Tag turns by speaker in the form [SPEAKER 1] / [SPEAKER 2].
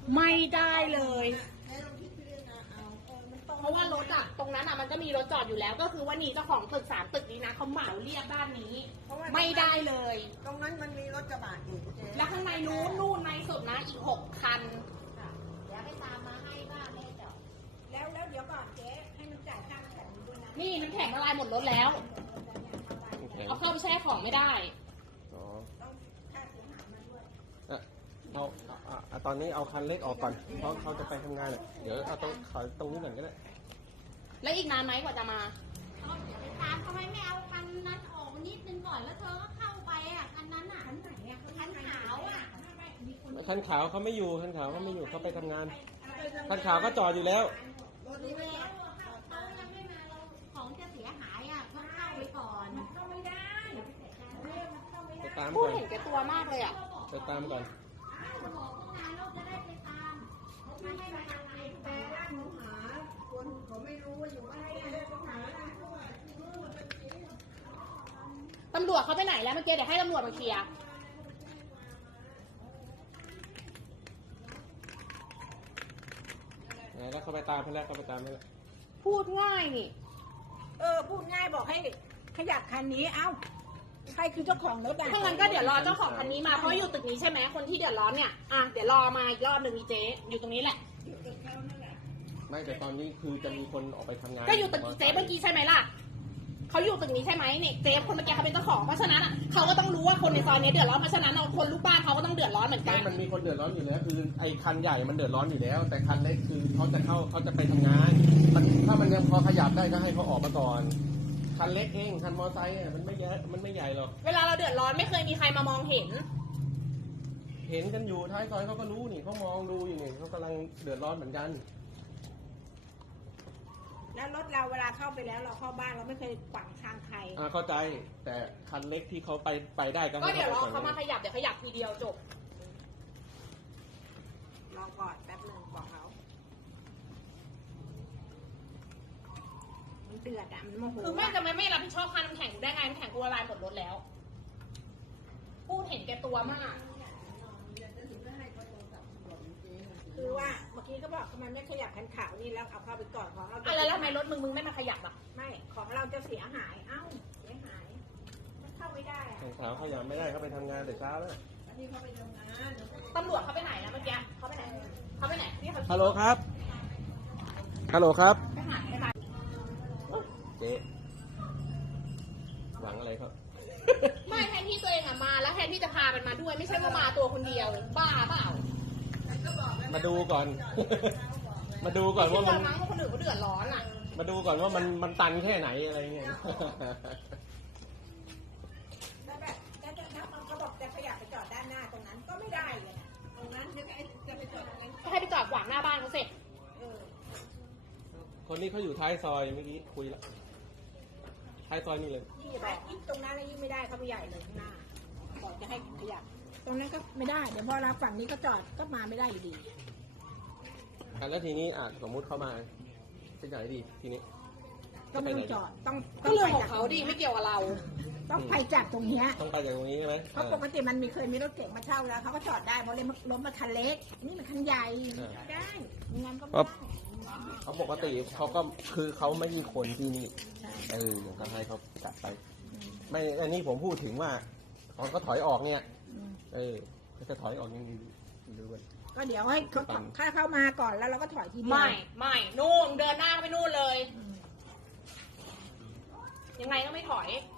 [SPEAKER 1] ไม่ได้เลยเพราะว่ารถอะตรงนั้นอะมันก็มีรถจอดอยู่แล้วก็คือว่านี่เจ้าของตึก3 ตึกนี้นะเขาเหมาเรียกบ้านนี้ไม่ได้เลย
[SPEAKER 2] ตรงนั้นมันมีรถกระบะอีก
[SPEAKER 1] แล้วข้างในนู่นในสุดนะอีก6 คัน
[SPEAKER 3] เดี๋ยวไปตามมาให้บ้านไม่ให้จอด
[SPEAKER 2] แล้วเดี๋ยวก่อนเจ๊ให้มันจ่ายค่าน้ำแข็งด้วยนะ
[SPEAKER 1] นี่น้ำแข็งละลายหมดรถแล้วเอาเข้าไปแช่ของไม่ได้
[SPEAKER 2] ต้องค่าเสียหายมาด้วย
[SPEAKER 4] เอาตอนนี้เอาคันเล็กออกก่อนเพราะเขาจะไปทำงานเดี๋ยวเอาตรงนี้ก่อนก็ได้
[SPEAKER 1] แล้วอีกนานไหมกว่าจะมา
[SPEAKER 3] เดี๋ยวไปตามทำไมไม่เอาคันนั้นออกนิดนึงก่อนแล้วเธอก็เข้าไปอ่ะคันนั้นอ่ะคันไหนอ่ะคันขาวอ่ะ
[SPEAKER 4] คันขาวเขาไม่อยู่คันขาวเขาไม่อยู่เขาไปทำงานคันขาวก็จอดอยู่แล้ว
[SPEAKER 3] รถนี้ไม่แล้วเขายังไม่มาเราของจะเสียหายอ่ะเขาเข้าไปก่อนเข้าไม่ได้
[SPEAKER 4] ไปตาม
[SPEAKER 1] พู
[SPEAKER 4] ก่
[SPEAKER 1] ด
[SPEAKER 4] อน
[SPEAKER 1] เห็นแก่ตัวมากเลยอ่ะ
[SPEAKER 4] ไปตามก่อน
[SPEAKER 3] บอกตั้งนานเราจะได้ไปตามไม่ให้มาทางไหน
[SPEAKER 2] แต่ร่างหนูหาคนเขาไม่รู้ว่าอยู่อะไรเลยต้องหา
[SPEAKER 1] ตำรวจเขาไปไหนแล้วเมื่อกี้เดี๋ยวให้ตำรวจมาเคลียร์
[SPEAKER 4] แล้วเขาไปตามคนแรกเขาไปตามนี่แหละ
[SPEAKER 1] พูดง่ายนี่
[SPEAKER 2] พูดง่ายบอกให้ขยับคันนี้เอ้าใครคือเจ้าของรถอ่ะ
[SPEAKER 1] ถ้างั้นก็เดี๋ยวรอเจ้าของคันนี้มาเพราะอยู่ตึกนี้ใช่ไหมคนที่เดือดร้อนเนี่ยเดี๋ยวรอมาอีกรอบหนึ่งมีเจ๊อยู่ตรงนี้แหละ
[SPEAKER 4] ไม่แต่ตอนนี้คือจะมีคนออกไปทำงาน
[SPEAKER 1] ก็อยู่ตึกเจ๊เมื่อกี้ใช่ไหมล่ะเขาอยู่ตึกนี้ใช่ไหมเนี่ยเจ๊คนเมื่อกี้เขาเป็นเจ้าของเพราะฉะนั้นเขาก็ต้องรู้ว่าคนในซอยนี้เดือดร้อนเพราะฉะนั้นคนลูกบ้านเขาก็ต้องเดือดร้อนเหมือนกัน
[SPEAKER 4] มันมีคนเดือดร้อนอยู่แล้วคือไอ้คันใหญ่มันเดือดร้อนอยู่แล้วแต่คันเล็กคือเขาจะไปทำงานถ้ามันยังพอขยับได้ก็ให้เขาออกมาก่อนคันเล็กเองคันมอไซค์มันไม่เยอะมันไม่ใหญ่หรอก
[SPEAKER 1] เวลาเราเดือดร้อนไม่เคยมีใครมามองเห็น
[SPEAKER 4] กันอยู่ท้ายซอยเขาก็รู้นี่เขามองดูอยู่นี่เขากำลังเดือดร้อนเหมือนกัน
[SPEAKER 2] แล้วรถเราเวลาเข้าไปแล้วเราเข้าบ้านเราไม่เคยขวางทางใคร
[SPEAKER 4] เข้าใจแต่คันเล็กที่เขาไปได้ก็
[SPEAKER 1] เดี๋ยวรอเขามาขยับเดี๋ยวขยับทีเดียวจบ
[SPEAKER 2] รอก่อนแป๊บนึงบอกเขามันเดือดมันโมโห
[SPEAKER 1] คือไม่รับผิดชอบค่าน้ำแข็งได้ไงน้ำแข็งกูละลายหมดรถแล้วพูดเห็นแก่ตัวมาก
[SPEAKER 2] คือว่าเมื่อกี้ก็บอกทำไมไม่ขยับคันขาวนี่แล้วเอาเข้าไปก่อนของเรา
[SPEAKER 1] แล้วทำไมรถมึงไม่มาขยับอ่ะ
[SPEAKER 2] ไม่ของเราจะเสียหายเสียหายมันเข้าไม่ได้
[SPEAKER 4] คันขาวเขายังไม่ได้เขาไปทำงานแต่เช้าแล้ว
[SPEAKER 2] นี่เขาไปทำงาน
[SPEAKER 1] ตำรวจเขาไปไหนนะเมื่อกี้เขาไปไหนนี่เขา
[SPEAKER 4] ฮัลโหลครับ
[SPEAKER 1] ไปหา
[SPEAKER 4] เจ๊หวังอะไรครับ
[SPEAKER 1] ไม่แทนที่ตัวเองมาแล้วแทนที่จะพามันมาด้วยไม่ใช่ว่ามาตัวคนเดียวบ้าเปล่า
[SPEAKER 4] มาดูก่อนว่ามัน
[SPEAKER 1] คนอื่นเขาเดือดร้อน
[SPEAKER 4] มาดูก่อนว่ามันตันแค่ไหนอะไรเงี้ย
[SPEAKER 2] แล้วแบบถ้าเขาบอกจะขยับไปจอดด้านหน้าตรงนั้นก็ไม่ได้เลยตรงนั้นจะไปจอดตรงนั้น
[SPEAKER 1] ก็ให้ไปจอดขวางหน้าบ้านเขาเสร็จ
[SPEAKER 4] คนนี้เขาอยู่ท้ายซอยเมื่อกี้คุยแล้วท้ายซอยนี่เลย
[SPEAKER 2] ยิ่งตรงนั้นยิ่งไม่ได้เขาไปใหญ่เลยข้างหน้าบอกจะให้ขยับตรงนั้นก็ไม่ได้เดี๋ยวพอเราฝั่งนี้ก็จอดก็มาไม่ได้อยู่ดี
[SPEAKER 4] แล้วทีนี้สมมุติเข้ามาจะไหนดีทีนี้
[SPEAKER 2] ก็ไม่ต้องจอดต้อง
[SPEAKER 1] เรื่องของเขาดีไม่เกี่ยวกับเรา
[SPEAKER 2] ต้องไปจากตรงนี้
[SPEAKER 4] ต้องไปจากตรงนี้ใช่ไหม
[SPEAKER 2] เพราะปกติมันเคยมีรถเก๋งมาเช่าแล้วเขาก็จอดได้เพราะรถมาคันเล็กนี่มันคันใหญ่ได้งั้นก็ไม่ได้
[SPEAKER 4] เขาปกติเขาก็คือเขาไม่มีคนที่นี่ก็ให้เขาจัดไปไม่อันนี้ผมพูดถึงว่าเขาก็ถอยออกเนี่ยเขาจะถอยออกยังไงดู
[SPEAKER 2] ก็เดี๋ยวให้เขาเข้ามาก่อนแล้วเราก็ถอยทีเดียว
[SPEAKER 1] ไม่นู่นเดินหน้าไปนู่นเลยยังไงก็ไม่ถอย